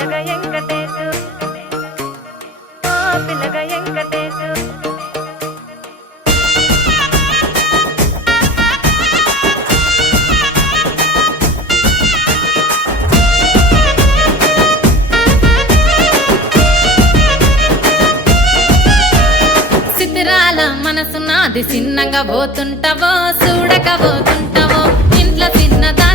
పిల్లగ వెంకటేశు ఓ పిల్లగ వెంకటేశు సిద్ధిరాల మనసు నాది చిన్నగా పోతుంటావో చూడక పోతుంటావో ఇంట్లో చిన్నదా